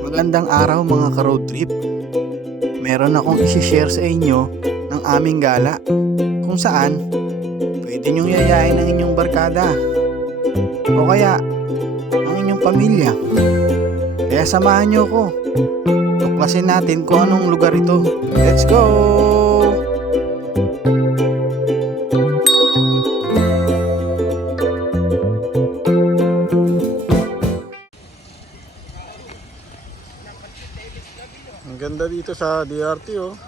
Magandang araw mga ka-road trip. Meron akong isi-share sa inyo ng aming gala kung saan pwede nyong yayain ang inyong barkada o kaya ang inyong pamilya. Kaya samahan nyo ko. Tuklasin natin kung anong lugar ito. Let's go! Ang ganda dito sa DRT oh.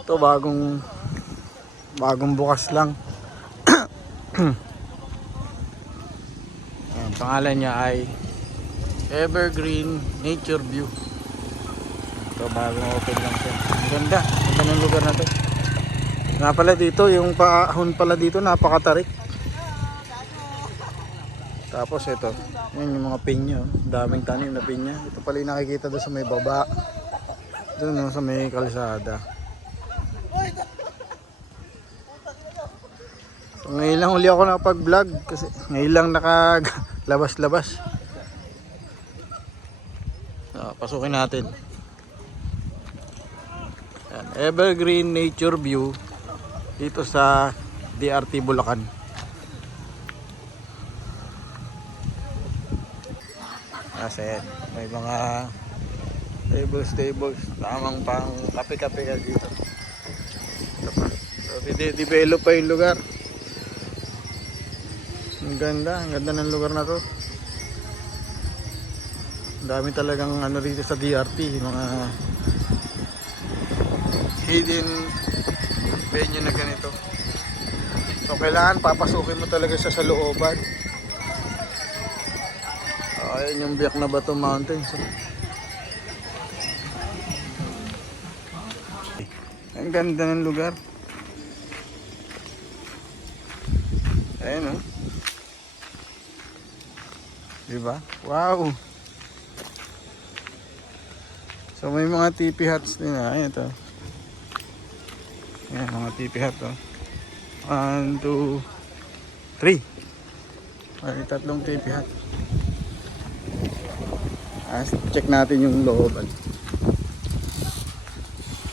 Ito bagong bukas lang. Ang pangalan niya ay Evergreen Nature View. Ito bagong open lang siya. Ang ganda ng lugar na to. Nga pala dito, yung paahon pala dito napakatarik. Tapos ito, yun yung mga pinya, daming tanim na pinya. Ito pala yung nakikita doon sa may baba, doon no, sa may kalsada. So, ngayon lang uli ako nakapag-vlog kasi ngayon lang nakaglabas-labas. So, pasukin natin. Yan, Evergreen Nature View dito sa DRT Bulacan. Kasi may mga tables, tamang pang kape-kape ka dito. So, develop pa yung lugar. Ang ganda ng lugar na to. Ang dami talagang ano dito sa DRT, mga hidden venue na ganito. So kailangan papasukin mo talaga sa looban. Ayan yung Biak na Bato Mountains. Ang ganda ng lugar. Ayan oh. Diba? Wow! So may mga tipi huts din na. Ayan ito. Ayan mga tipi hut oh. 1, 2, 3. May tatlong tipi hut. Check natin yung looban.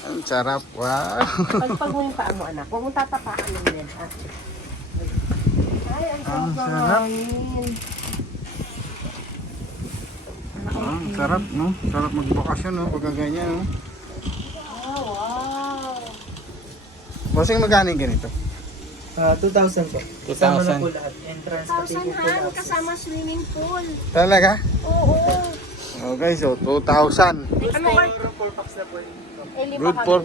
Ang sarap. Wow. Pag mo yung paa mo, anak, huwag mong tatapaan ng yan, ha? Ay, Ang sarap. Ang sarap, no? Sarap magbakasyon, no? Pagka ganyan, no? Oh, wow. Bossing, magkano yung ganito? 2,000 po. 2,000. Kasama na po lahat. Entrance pati po 1,000 full han, access. kasama swimming pool. Talaga? Oo. Okay, so 2,000. Ano ba? 4 packs na po yun. Good for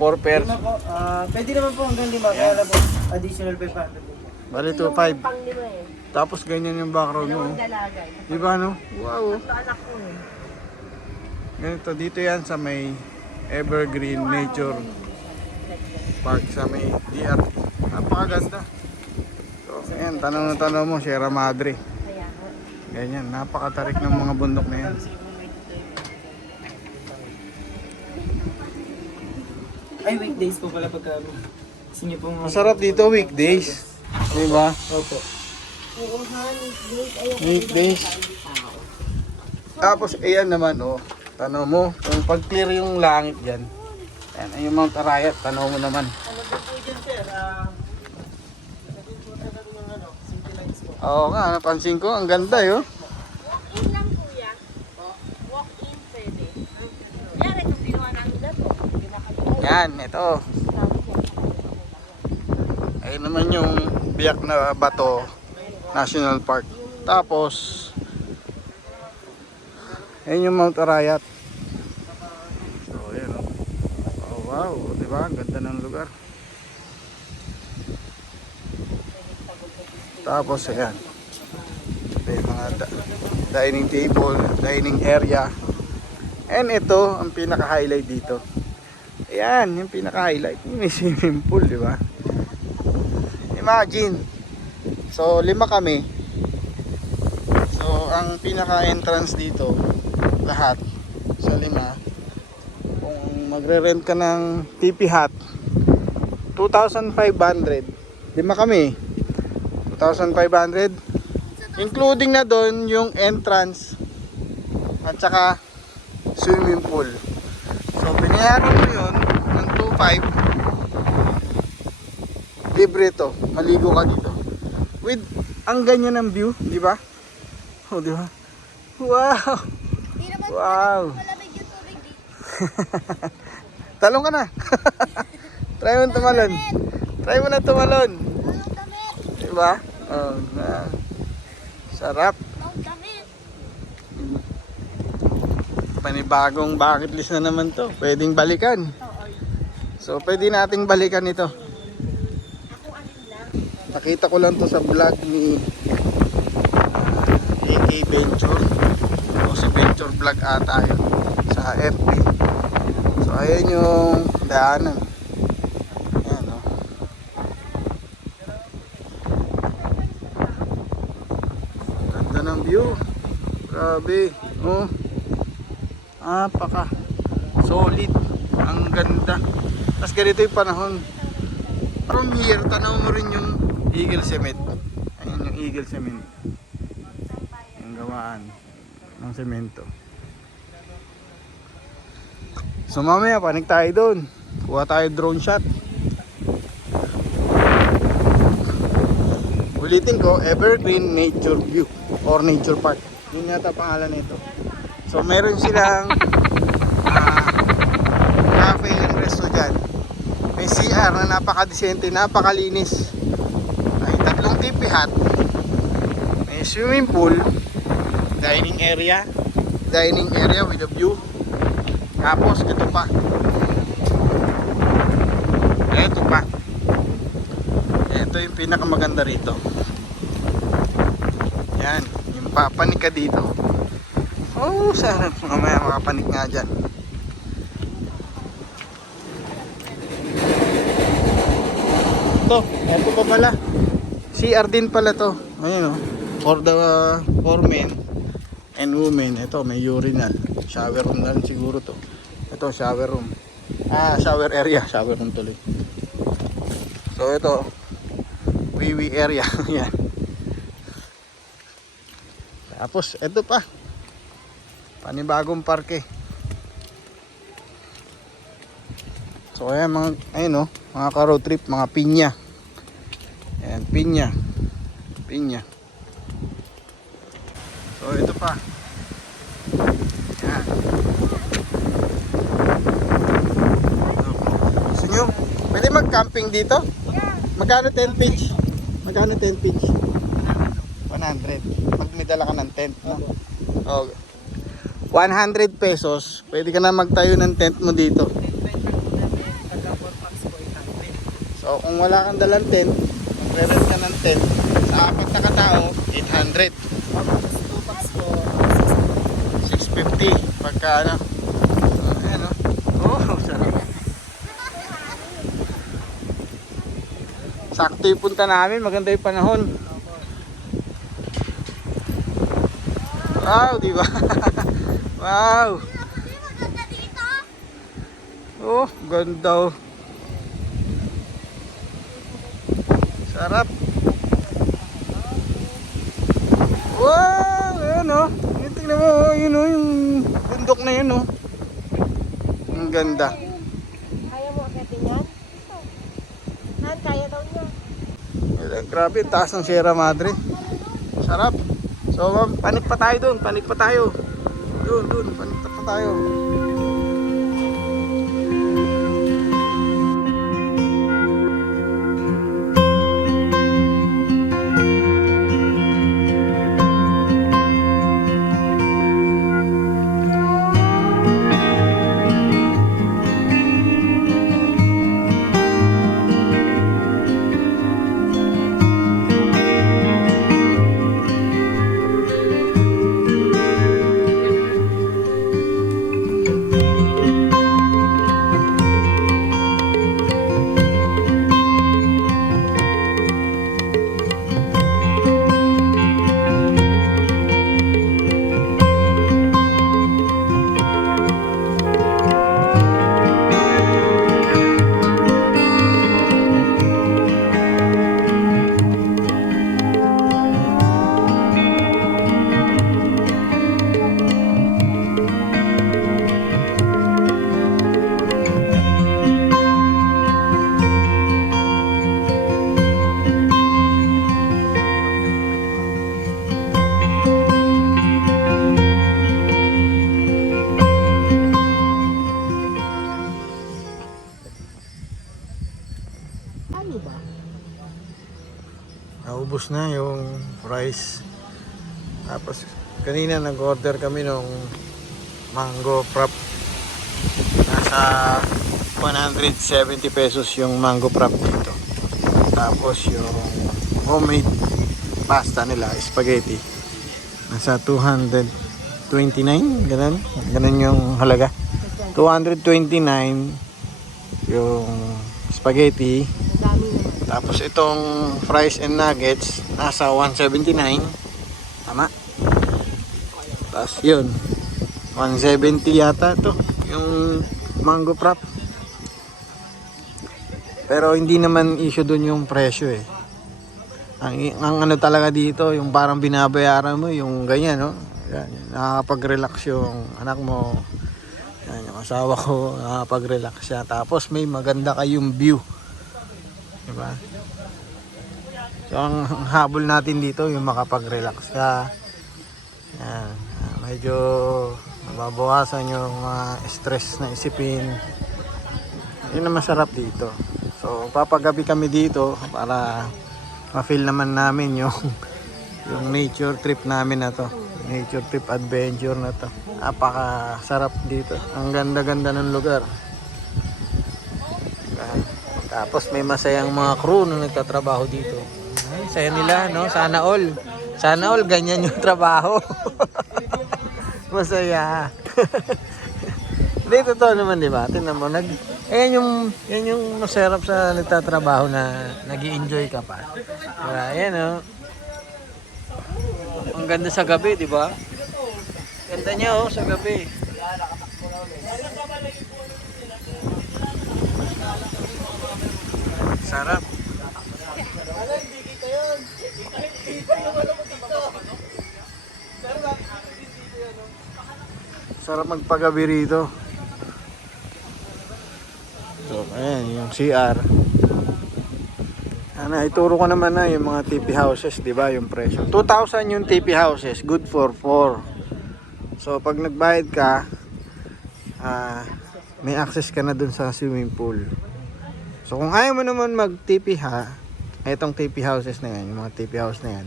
4 pairs. Lima po. Pwede naman po hanggang 5. Kaya lang po, additional 500 po. Bali, Yung 2,500. pang-lima eh. Tapos ganyan yung background mo. Dalawang dalagay. Diba, no? Wow. Ito anak ko eh. Ganito, dito yan sa may Evergreen Nature Park sa may DRT. Napakaganda. So, ayan, tanong mo, Sierra Madre. Kaya nga. Ganyan, napakatarik ng mga bundok na yan. Ay, weekdays po pala pagka gusto niyo pong... Masarap dito weekdays. Diba? Opo. Oo, han. Ayoko Weekdays. Tapos ayan naman oh. Tanong mo, kung pag clear yung langit dyan. Ayan, ay yung Mount Arayat, tanong mo naman. Ano ba po dyan, sir? Naging po talaga ng city lights po. Oo nga, napansin ko, ang ganda yun. Walk-in lang, kuya. Walk-in pwede. Yan, ito ginawa namin na to. Yan, ito. Ayun naman yung Biak na Bato National Park. Tapos, ayun yung Mount Arayat. So, ayun oh. Oh, wow, diba? Ang ganda ng lugar. Tapos, ayan. May mga dining table, dining area. And ito, ang pinaka-highlight dito. Ayan, yung pinaka-highlight. May swimming pool, diba? Imagine. So, 5 kami. So, ang pinaka-entrance dito, lahat, sa 5. Kung magre-rent ka ng TP hut, 2,500. 5 kami. 2,500. Including na doon yung entrance at saka swimming pool. So binayaran mo yun ng 2,500. Libre to. Maligo ka dito. With ang ganyan ng view, di ba? Oh, di ba? Wow! Hindi naman Wow! malamig yung tubig dito. Talong ka na. Try mo tumalon. Try mo na tumalon. Ang damit. Di ba? Oh, sarap. Ang damit. Panibagong bucket list na naman to. Pwedeng balikan. So, pwede nating balikan ito. Nakita ko lang to sa vlog ni AK Venture. O si Venture Vlog ata yun. Sa FB. So, ayan yung daanan. Ayan, o. Ganda ng view. Grabe. Oh. Apaka solid. Ang ganda. Tapos ganito yung panahon. From here, tanaw mo rin yung Eagle Cement. Ayun yung Eagle Cement. Yung gawaan ng semento. So mamaya panik tayo doon. Kuha tayo drone shot. Ulitin ko, Evergreen Nature View or Nature Park. Yun yata pangalan nito. So meron silang cafe and resto dyan. May CR na napakadesente, napakalinis. May 3 tipihat. May swimming pool, dining area with a view. Tapos ito pa. Ito yung pinakamaganda rito. Yan, yung papanik ka dito. Oh, sarap. Mamaya makapanik nga dyan. Ito pa pala. CR din pala to. Ayun o. For men and women. Ito, may urinal. Shower room na rin siguro to. Ito, shower room. Shower area. Shower room tuloy. So, ito. Wee area. Yan. Tapos, ito pa. Panibagong parke. So ayan ayun mga ka-road trip, mga pinya. Ayan, pinya. So ito pa. Ayan. Gusto nyo? Pwede mag-camping dito? Magkano 10 pitch? 100. Pag may dala ka ng tent, no? Okay. 100 pesos, pwede ka na magtayo ng tent mo dito. So kung wala kang dalang tent, magre-rent ka ng tent, sa 4 na katao, 800. 650 pagka ano. Ayan o. Oh, sarap. Sakto yung punta namin, maganda yung panahon. Wow, di ba? Wow. Oh, ganda oh. Sarap. Wow, ayun oh. Tingnan mo oh, yun oh, yung bundok na yun oh. Ang ganda. Kaya mo akitin yan? Kaya daw niya. Grabe, taas ng Sierra Madre. Sarap. So, panik pa tayo doon. Doon, panik pa tayo. naubos na yung rice. Tapos kanina nag-order kami ng mango prop. Nasa 170 pesos yung mango prop dito. Tapos yung homemade pasta nila, spaghetti, nasa 229, ganun yung halaga. 229 yung spaghetti. Dami na. Tapos itong fries and nuggets nasa 179. Tama? Tapos yun, 170 yata to yung mango prop. Pero hindi naman issue dun yung presyo eh. Ang ano talaga dito, yung parang binabayaran mo, yung ganyan, no? Yan, nakakapag-relax yung anak mo. Yan, yung asawa ko, nakakapag-relax siya. Tapos may maganda kayong view. Diba? So ang habol natin dito, yung makapag-relax ka. Yan, medyo mababawasan yung stress na isipin. Yun ang masarap dito. So papagabi kami dito para ma-feel naman namin yung nature trip namin na to. Nature trip adventure na to. Napaka-sarap dito. Ang ganda-ganda ng lugar. Tapos may masayang mga crew na nagtatrabaho dito. Ay, saya nila, no? Sana all. Sana all ganyan yung trabaho. Masaya. Dito to naman, di ba? Tingnan mo, yan yung masarap sa nagtatrabaho na nag-i-enjoy ka pa. Diba? Ayan, oh. Ang ganda sa gabi, di ba? Ganda niya, oh, sa gabi. Sarap. Sarap magpagabi rito. So, ayan, yung CR. Ituro ko naman na yung mga TP houses, di ba, yung presyo. 2,000 yung TP houses, good for 4. So, pag nagbayad ka, may access ka na dun sa swimming pool. So, kung ayaw mo naman mag-TP itong TP houses na yan, yung mga TP house na yan,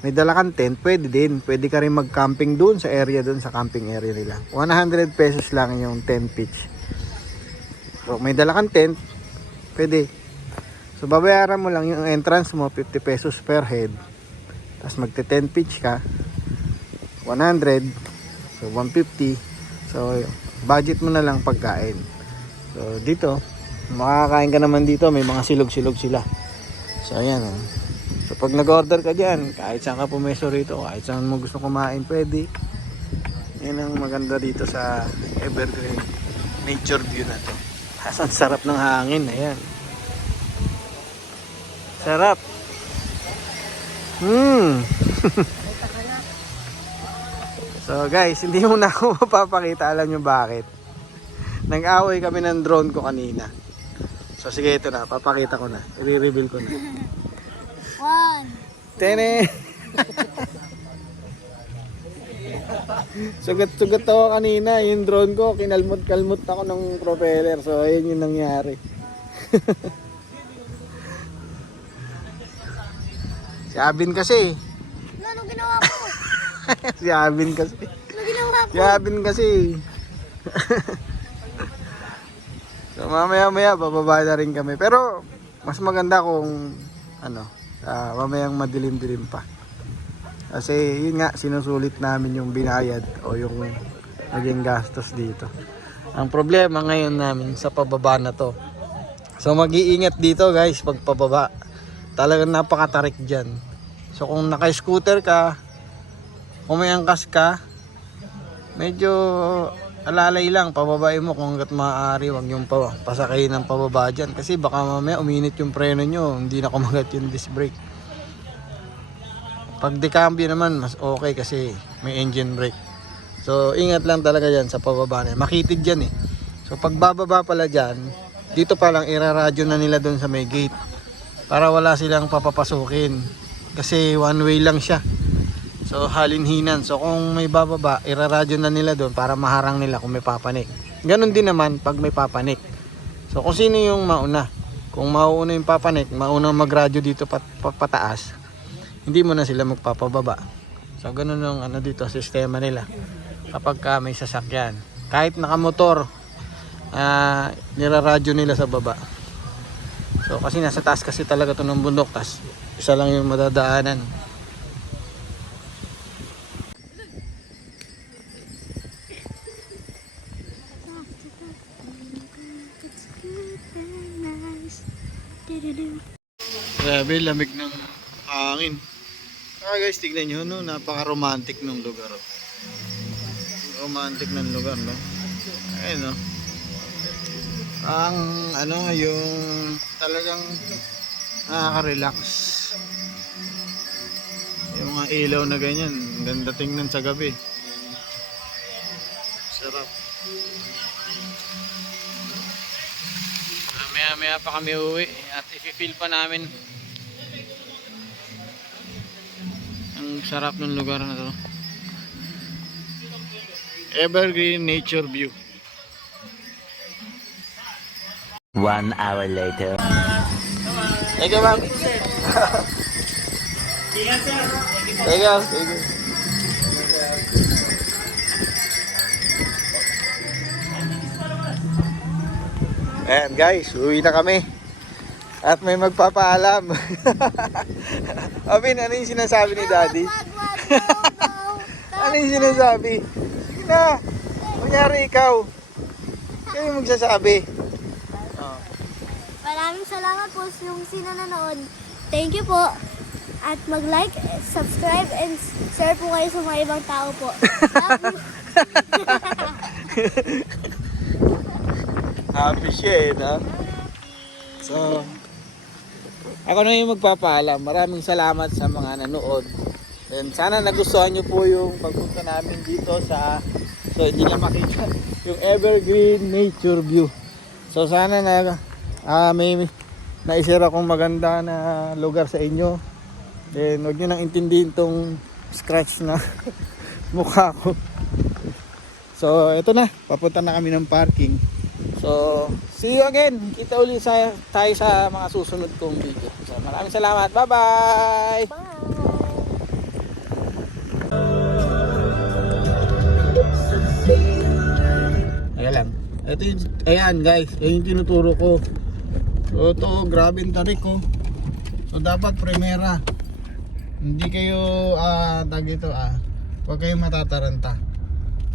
may dala kang tent, pwede din. Pwede ka rin mag-camping dun sa area dun, sa camping area nila. 100 pesos lang yung tent pitch. So, may dala kang tent, pwede. So, babayaran mo lang yung entrance mo, 50 pesos per head. Tapos magte-tent pitch ka, 100. So, 150. So, budget mo na lang pagkain. So, dito, makakain ka naman dito, may mga silog-silog sila. So, ayan. So, pag nag-order ka dyan, kahit saan ka pumeso rito, kahit saan mo gusto kumain, pwede. Yan ang maganda dito sa Evergreen Nature View na to. Ang sarap ng hangin, ayan. Sarap. So guys, hindi mo na ako mapapakita, alam nyo bakit. Nag-away kami ng drone ko kanina. So sige, ito na, papakita ko na. I-reveal ko na. 1. Tene! Sugat-sugat ako kanina, yung drone ko, kinalmot-kalmot ako ng propeller. So ayun yung nangyari. Si Abin kasi. Anong ginawa ko? Si Abin kasi. Anong ginawa ko? Si Abin kasi. So mamaya-maya bababa na rin kami. Pero mas maganda kung mamayang madilim-dilim pa. Kasi yun nga, sinusulit namin yung binayad o yung naging gastos dito. Ang problema ngayon namin sa pababa na to. So mag-iingat dito guys pag pababa. Talagang napakatarik dyan. So kung naka-scooter ka, kung may angkas ka, medyo alalay lang, pababain mo kung hanggat maaari. Huwag yung pasakayin ng pababa dyan. Kasi baka mamaya uminit yung preno nyo, hindi na kumagat yung disc brake. Pag decambio naman, mas okay kasi may engine brake. So ingat lang talaga dyan sa pababa na. Makitid dyan eh. So pag bababa pala dyan, dito pa lang iraradyo na nila doon sa may gate. Para wala silang papapasukin. Kasi one way lang siya. So halinhinan. So kung may bababa, iraradyo na nila doon para maharang nila kung may papanik. Ganon din naman pag may papanik. So kung sino yung mauna. Kung mauuna yung papanik, mauna magradyo dito pataas, hindi mo na sila magpapababa. So ganun yung ano dito, sistema nila. Kapag may sasakyan, kahit nakamotor, niraradyo nila sa baba. So kasi nasa taas kasi talaga ito ng bundok, tas isa lang yung madadaanan. Grabe, lamig ng hangin. Guys, tignan nyo, no? Napaka-romantic ng lugar. Oh. Romantic ng lugar, no? Ayun, no? Ang ano, yung talagang nakaka-relax. Yung mga ilaw na ganyan, ganda tingnan sa gabi. Sarap. Maya pa kami uwi at i-feel pa namin ang sarap ng lugar na to. Evergreen Nature View. 1 hour later. Thank you, ma'am. Thank you. Ayan guys, uwi na kami. At may magpapaalam. Abin, ano yung sinasabi ni Daddy? Ano yung sinasabi? Sige na. Kunyari ikaw. Kayo magsasabi. Maraming salamat po yung sino nanood. Thank you po. At mag-like, subscribe, and share po kayo sa mga ibang tao po. Love you. Happy siya eh, no? So, ako na yung magpapaalam. Maraming salamat sa mga nanood. And sana nagustuhan nyo po yung pagpunta namin dito sa, so hindi na makita, yung Evergreen Nature View. So sana na may naisir akong maganda na lugar sa inyo. Then huwag nyo nang intindihin tong scratch na mukha ko. So ito na, papunta na kami ng parking. So see you again. Kita ulit tayo sa mga susunod kong video. So maraming salamat. Bye bye. Bye. Ayan lang. Ito yung, ayan guys, yung tinuturo ko. So ito, grabe yung tarik ko. So dapat primera. Hindi kayo, tag ito, huwag kayong matataranta.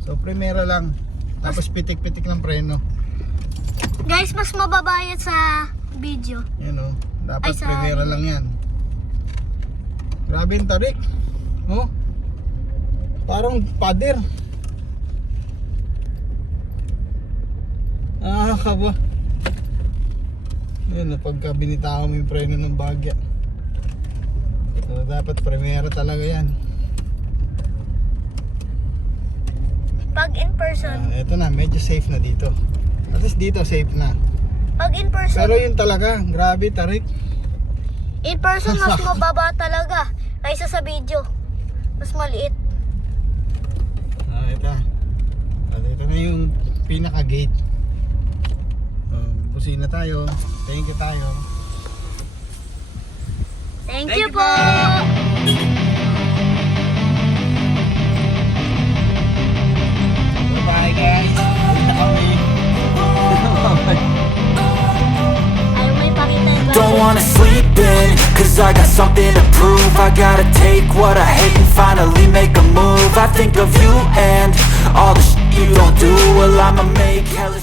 So primera lang. Tapos pitik-pitik ng preno. Guys, mas mababayad sa video. Yan o, dapat Ay, sa primera lang yan. Grabe yung tarik. Oh, parang pader. Kaba. Yan, pagka binitaw mo yung preno ng bagya. So, dapat primera talaga yan. Pag in person, Ito na, medyo safe na dito. At least dito safe na. pag in person, Pero yun talaga, grabe tarik. in person mas mababa talaga kaysa sa video. Mas maliit. Ito. At ito na yung pinaka-gate. Busina tayo. Thank you tayo. Thank you po. Bye guys. Uwi na kami. Ayaw may pakita yung Don't wanna sleep in, cause I got something to prove. I gotta take what I hate and finally make a move. I think of you and all the shit you don't do. Well, I'ma make hella